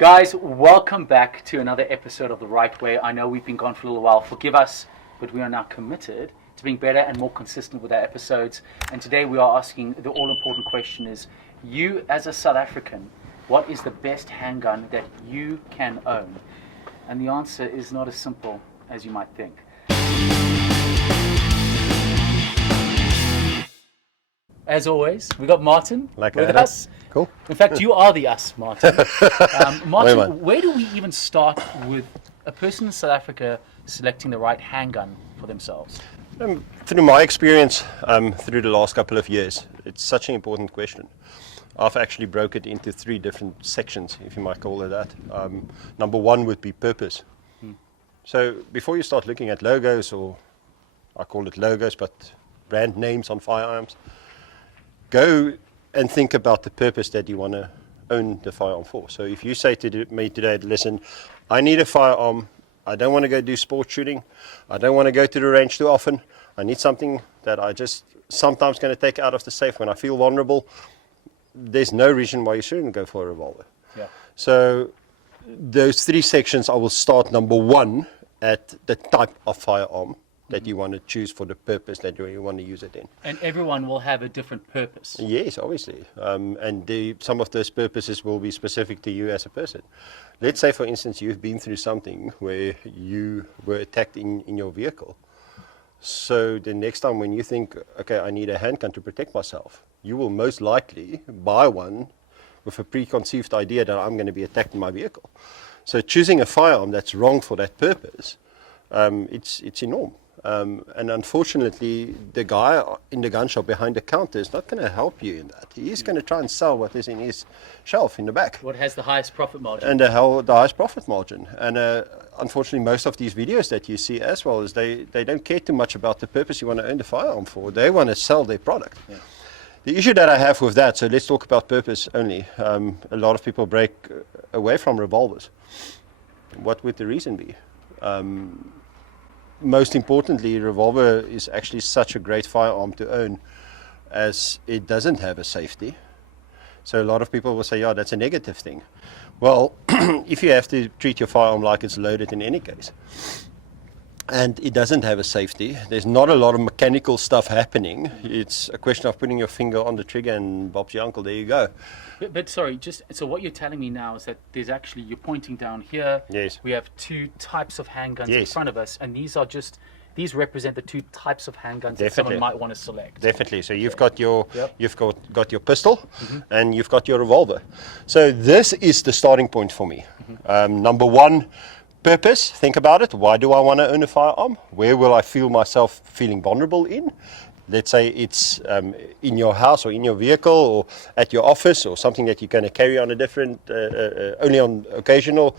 Guys, welcome back to another episode of The Right Way. I know we've been gone for a little while. Forgive us, but we are now committed to being better and more consistent with our episodes. And today we are asking the all-important question is, you as a South African, what is the best handgun that you can own? And the answer is not as simple as you might think. As always, we got Martin with us. Cool. In fact, you are the us, Martin. Martin, where do we even start with a person in South Africa selecting the right handgun for themselves? Through my experience, through the last couple of years, it's such an important question. I've actually broke it into 3 different sections, if you might call it that. Number 1 would be purpose. So before you start looking at logos, or I call it logos, but brand names on firearms, go and think about the purpose that you want to own the firearm for. So if you say to me today, listen, I need a firearm, I don't want to go do sport shooting, I don't want to go to the range too often, I need something that I just sometimes going to take out of the safe when I feel vulnerable, there's no reason why you shouldn't go for a revolver. Yeah. So those 3 sections, I will start number 1 at the type of firearm that you want to choose for the purpose that you want to use it in. And everyone will have a different purpose. Yes, obviously. And some of those purposes will be specific to you as a person. Let's say, for instance, you've been through something where you were attacked in your vehicle. So the next time when you think, okay, I need a handgun to protect myself, you will most likely buy one with a preconceived idea that I'm going to be attacked in my vehicle. So choosing a firearm that's wrong for that purpose, it's enormous. And unfortunately, the guy in the gun shop behind the counter is not going to help you in that. He's going to try and sell what is in his shelf in the back. What has the highest profit margin? And the highest profit margin. And unfortunately, most of these videos that you see as well is they don't care too much about the purpose you want to own the firearm for. They want to sell their product. Yeah. The issue that I have with that, so let's talk about purpose only. A lot of people break away from revolvers. What would the reason be? Most importantly, revolver is actually such a great firearm to own as it doesn't have a safety. So a lot of people will say, yeah, that's a negative thing. Well, if you have to treat your firearm like it's loaded in any case, and it doesn't have a safety, there's not a lot of mechanical stuff happening. It's a question of putting your finger on the trigger and Bob's your uncle, there you go. But sorry, so what you're telling me now is that there's actually, you're pointing down here. Yes. We have 2 types of handguns in front of us, and these represent the 2 types of handguns that someone might want to select. Definitely. So you've got your got your pistol, and you've got your revolver. So this is the starting point for me. Number 1, purpose. Think about it. Why do I want to own a firearm? Where will I feel myself feeling vulnerable in? Let's say it's in your house or in your vehicle or at your office or something that you're going to carry on a different, only on occasional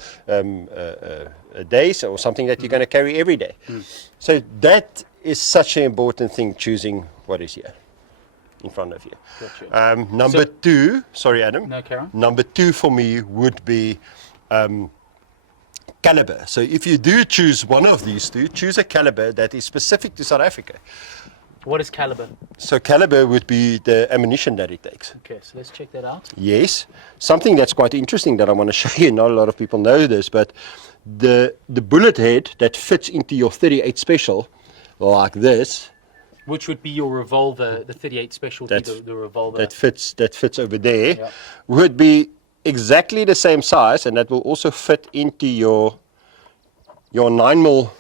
days, or something that you're going to carry every day. So that is such an important thing, choosing what is here in front of you. Gotcha. Number 2, sorry Adam. No, Karen. Number 2 for me would be caliber. So if you do choose one of these 2, choose a caliber that is specific to South Africa. What is caliber? So caliber would be the ammunition that it takes. Okay, so let's check that out. Yes. Something that's quite interesting that I want to show you, not a lot of people know this, but the bullet head that fits into your 38 special, like this. Which would be your revolver, the 38 special would be the revolver. That fits over there, would be exactly the same size, and that will also fit into your 9mm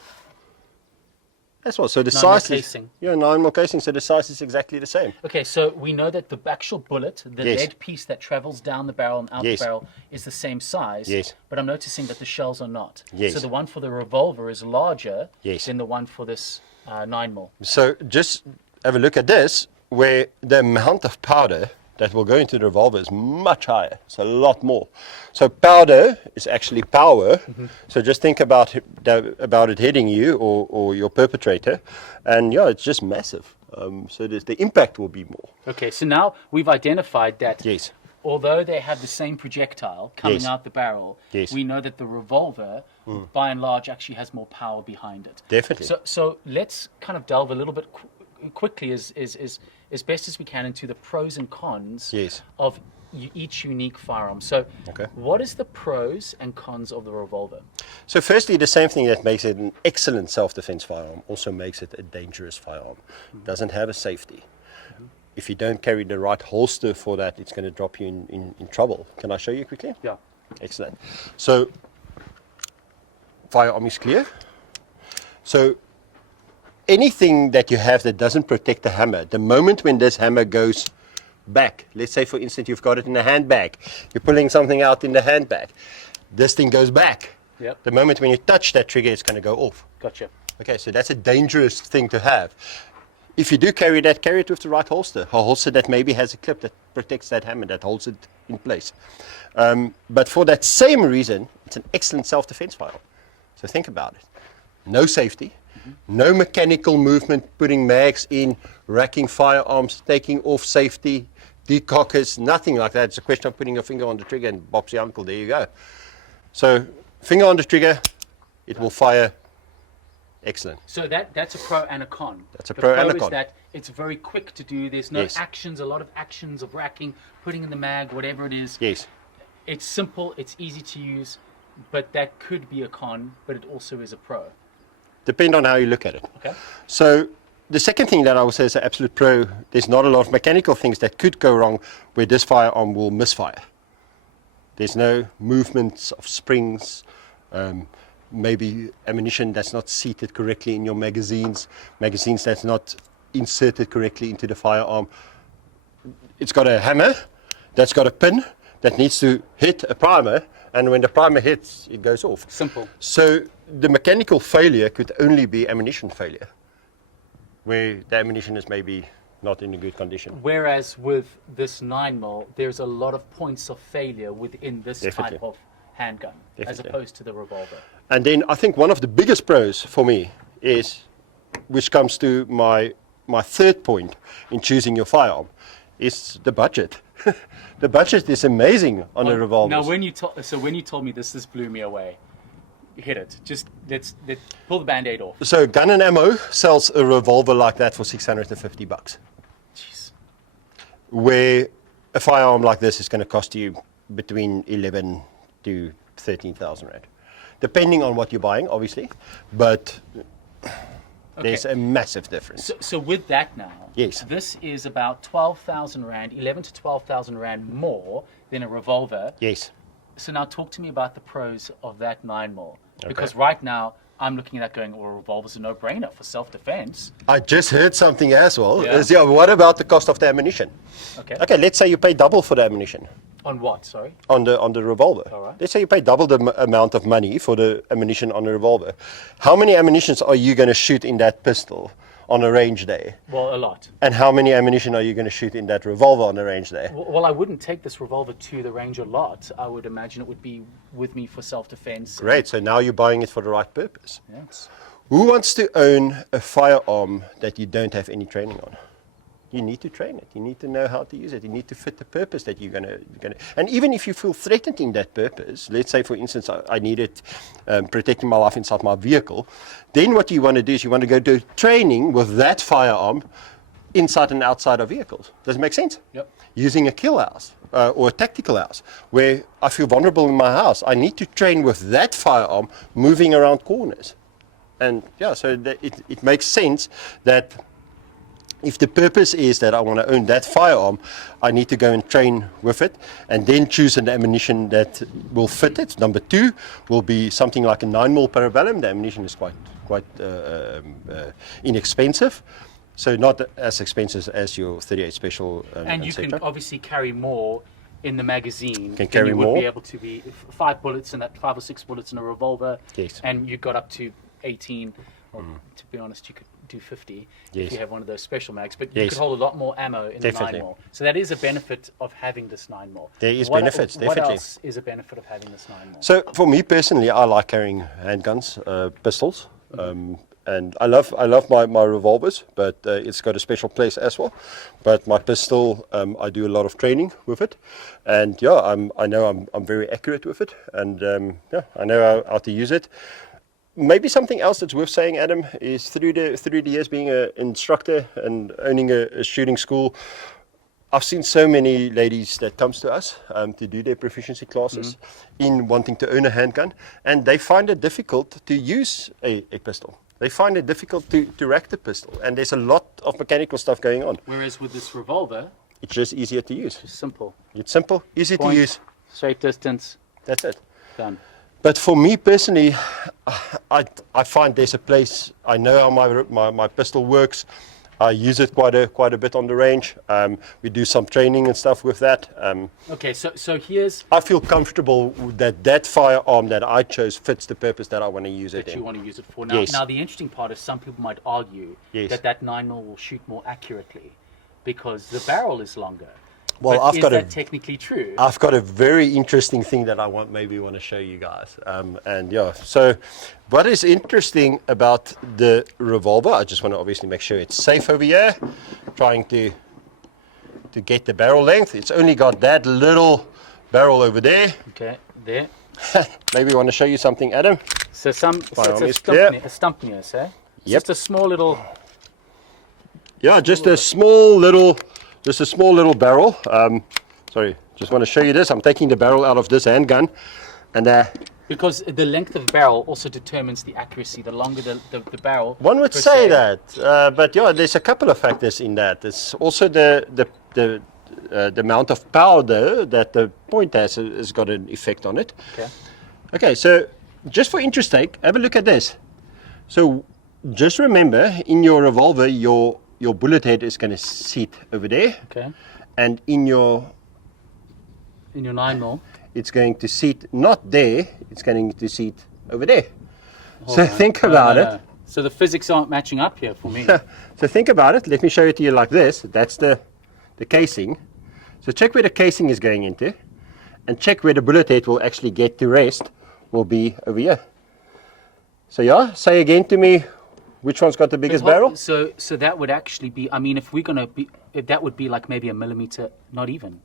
as well. So the size casing. is 9mm casing, so the size is exactly the same. Okay, so we know that the actual bullet, the lead piece that travels down the barrel and out the barrel, is the same size. Yes. But I'm noticing that the shells are not. Yes. So the one for the revolver is larger Yes. than the one for this 9mm. So just have a look at this, where the amount of powder that will go into the revolver is much higher. It's a lot more. So powder is actually power. So just think about it hitting you or your perpetrator, and it's just massive. So the impact will be more. Okay, so now we've identified that Yes. although they have the same projectile coming out the barrel, we know that the revolver, by and large, actually has more power behind it. Definitely. So let's kind of delve a little bit quickly as best as we can into the pros and cons of each unique firearm. So Okay. what is the pros and cons of the revolver? So firstly, the same thing that makes it an excellent self-defense firearm also makes it a dangerous firearm. It doesn't have a safety. If you don't carry the right holster for that, it's going to drop you in trouble. Can I show you quickly? Yeah. Excellent. So firearm is clear. So anything that you have that doesn't protect the hammer, the moment when this hammer goes back, let's say for instance you've got it in a handbag, you're pulling something out in the handbag, this thing goes back. Yep. The moment when you touch that trigger, it's going to go off. Gotcha. Okay, so that's a dangerous thing to have. If you do carry that, carry it with the right holster. A holster that maybe has a clip that protects that hammer, that holds it in place. But for that same reason, it's an excellent self-defense firearm. So think about it. No safety, no mechanical movement, putting mags in, racking firearms, taking off safety, decockers, nothing like that. It's a question of putting your finger on the trigger and bop's your uncle, there you go. So finger on the trigger, it will fire. Excellent. So that's a pro and a con. That's a The pro and a is con. that it's very quick to do. There's no Yes. actions, a lot of actions of racking, putting in the mag, whatever it is. Yes. It's simple, it's easy to use, but that could be a con, but it also is a pro. Depend on how you look at it. Okay. So the second thing that I would say is an absolute pro, there's not a lot of mechanical things that could go wrong where this firearm will misfire. There's no movements of springs, maybe ammunition that's not seated correctly in your magazines that's not inserted correctly into the firearm. It's got a hammer that's got a pin that needs to hit a primer, and when the primer hits, it goes off. Simple. So the mechanical failure could only be ammunition failure, where the ammunition is maybe not in a good condition. Whereas with this 9mm, there's a lot of points of failure within this Definitely. type of handgun, as Definitely. opposed to the revolver. And then I think one of the biggest pros for me is, which comes to my third point in choosing your firearm, is the budget. The budget is amazing on a revolver. Now, when you told me this blew me away. Hit it. Just let's pull the band-aid off. So Gun and Ammo sells a revolver like that for $650. Jeez. Where a firearm like this is going to cost you between 11 to 13,000 rand, depending on what you're buying, obviously. But there's a massive difference. So with that now, Yes. this is about 12,000 rand, 11 to 12,000 rand more than a revolver. Yes. So now talk to me about the pros of that 9mm. Because right now, I'm looking at that going, well, a revolver's a no-brainer for self-defense. I just heard something as well. Yeah. What about the cost of the ammunition? Okay. Okay, let's say you pay double for the ammunition On what, sorry? on the revolver. All right. Let's say you pay double the amount of money for the ammunition on a revolver. How many ammunitions are you going to shoot in that pistol on a range day? Well, a lot. And how many ammunition are you going to shoot in that revolver on a range day? Well, I wouldn't take this revolver to the range a lot. I would imagine it would be with me for self-defense. Great, so now you're buying it for the right purpose. Yes. Who wants to own a firearm that you don't have any training on? You need to train it. You need to know how to use it. You need to fit the purpose that you're going to. And even if you feel threatened in that purpose, let's say, for instance, I needed protecting my life inside my vehicle, then what you want to do is you want to go to training with that firearm inside and outside of vehicles. Does it make sense? Yep. Using a kill house or a tactical house where I feel vulnerable in my house, I need to train with that firearm moving around corners. And yeah, so it makes sense that if the purpose is that I want to own that firearm, I need to go and train with it and then choose an ammunition that will fit it. Number two will be something like a 9mm Parabellum. The ammunition is quite inexpensive. So not as expensive as your 38 Special. And you can obviously carry more in the magazine Can carry than you more. would be able to be 5 or 6 bullets in a revolver. Yes. And you got up to 18, or to be honest, you could do 50 if Yes. you have one of those special mags. But you Yes. could hold a lot more ammo in Definitely. the 9mm. So that is a benefit of having this 9mm. There is benefits, What definitely. else is a benefit of having this 9mm? So for me personally, I like carrying handguns, pistols, and I love my revolvers, but it's got a special place as well. But my pistol, I do a lot of training with it, and yeah, I know I'm very accurate with it, and yeah, I know how to use it. Maybe something else that's worth saying, Adam, is through the years being an instructor and owning a shooting school, I've seen so many ladies that comes to us to do their proficiency classes in wanting to own a handgun, and they find it difficult to use a pistol. They find it difficult to rack the pistol, and there's a lot of mechanical stuff going on. Whereas with this revolver, It's just easier to use. it's simple. It's simple, easy Point, to use. straight distance, That's it. done. But for me personally, I find there's a place. I know how my pistol works. I use it quite a bit on the range. We do some training and stuff with that. Okay, so here's I feel comfortable that firearm that I chose fits the purpose that I want to use it that in. you want to use it for. Now, Yes. now the interesting part is some people might argue Yes. that 9mm will shoot more accurately because the barrel is longer. Well, but I've is got that technically true? I've got a very interesting thing that I maybe want to show you guys. And yeah, so what is interesting about the revolver? I just want to obviously make sure it's safe over here. Trying to get the barrel length. It's only got that little barrel over there. Okay, there. Maybe I want to show you something, Adam. So it's Firearm a is clear. stump near, eh? It's Yep. just a small little. Yeah, just a small little barrel. Sorry, just want to show you this. I'm taking the barrel out of this handgun, and Because the length of the barrel also determines the accuracy. The longer the barrel. one would per say se. that, but yeah, there's a couple of factors in that. It's also the amount of power though that the point has got an effect on it. Okay. Okay, so just for interest sake, have a look at this. So just remember, in your revolver, your bullet head is going to sit over there, Okay. and in your In your 9mm. it's going to sit not there, it's going to sit over there. Hold So on. think No, about no, it. no. So the physics aren't matching up here for me. So think about it. Let me show it to you like this. That's the casing. So check where the casing is going into, and check where the bullet head will actually get to rest, will be over here. So yeah, say again to me, which one's got the biggest barrel? So that would actually be. I mean, if we're gonna be, that would be like maybe a millimeter, not even.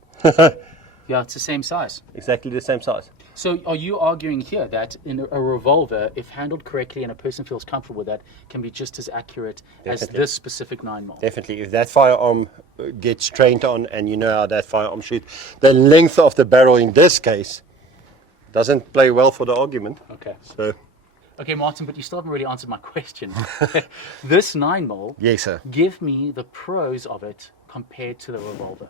Yeah, it's the same size. Exactly the same size. So are you arguing here that in a revolver, if handled correctly and a person feels comfortable with that, can be just as accurate as Definitely. this specific 9mm? Definitely, if that firearm gets trained on and you know how that firearm shoots, the length of the barrel in this case doesn't play well for the argument. Okay. So, Okay, Martin, but you still haven't really answered my question. This 9mm, yes, sir. give me the pros of it compared to the revolver.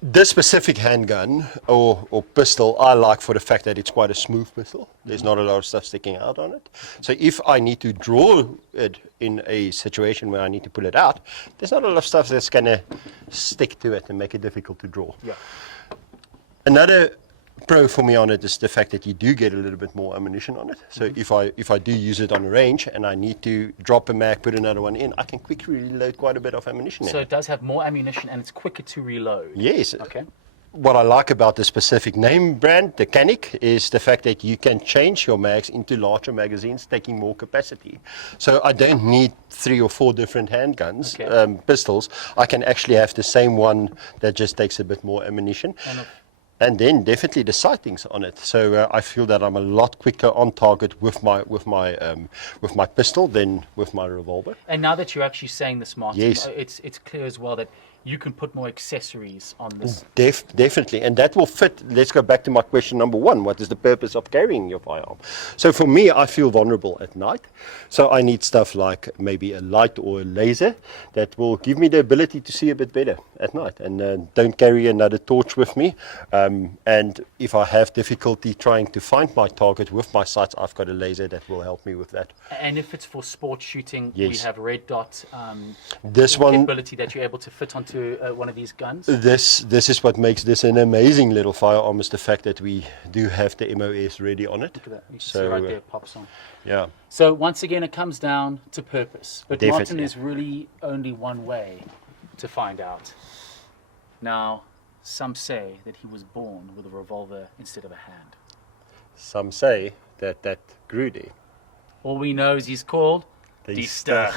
This specific handgun or pistol, I like for the fact that it's quite a smooth pistol. There's not a lot of stuff sticking out on it. So if I need to draw it in a situation where I need to pull it out, there's not a lot of stuff that's going to stick to it and make it difficult to draw. Yeah. Another pro for me on it is the fact that you do get a little bit more ammunition on it. So if I do use it on a range and I need to drop a mag, put another one in, I can quickly reload quite a bit of ammunition So in. it does have more ammunition and it's quicker to reload. Yes. Okay. What I like about the specific name brand, the Canic, is the fact that you can change your mags into larger magazines, taking more capacity. So I don't need 3 or 4 different handguns, Okay. pistols. I can actually have the same one that just takes a bit more ammunition. And then definitely the sightings on it. So I feel that I'm a lot quicker on target with my pistol than with my revolver. And now that you're actually saying this, Martin, Yes. it's clear as well that you can put more accessories on this. Definitely, and that will fit. Let's go back to my question number 1. What is the purpose of carrying your firearm? So for me, I feel vulnerable at night. So I need stuff like maybe a light or a laser that will give me the ability to see a bit better at night, and don't carry another torch with me. And if I have difficulty trying to find my target with my sights, I've got a laser that will help me with that. And if it's for sport shooting, we Yes. have red dot This one, capability that you're able to fit onto one of these guns. this is what makes this an amazing little firearm, is the fact that we do have the MOS ready on it. Look at that. You can see So, right there, it pops on. Yeah. So once again, it comes down to purpose. But Martin, Definitely. is really only one way to find out. Now, some say that he was born with a revolver instead of a hand. Some say that grew there. All we know is he's called Die Stug.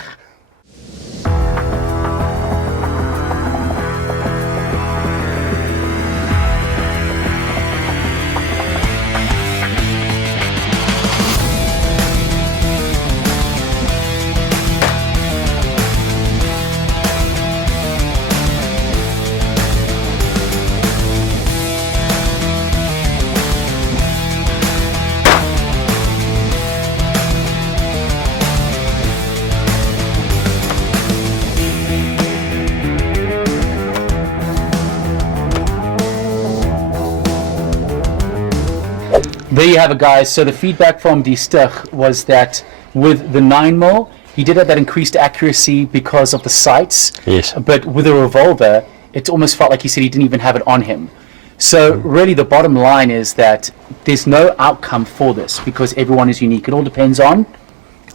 There you have it, guys. So the feedback from Die Stug was that with the 9mm, he did have that increased accuracy because of the sights. Yes. But with a revolver, it almost felt like he said he didn't even have it on him. So really the bottom line is that there's no outcome for this because everyone is unique. It all depends on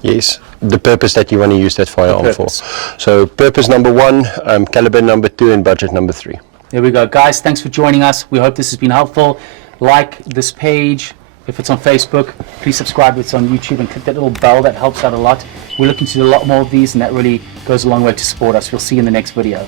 Yes, the purpose that you want to use that firearm for. purpose. So purpose number 1, caliber number 2, and budget number 3. There we go. Guys, thanks for joining us. We hope this has been helpful. Like this page. If it's on Facebook, please subscribe. If it's on YouTube, and click that little bell. That helps out a lot. We're looking to do a lot more of these, and that really goes a long way to support us. We'll see you in the next video.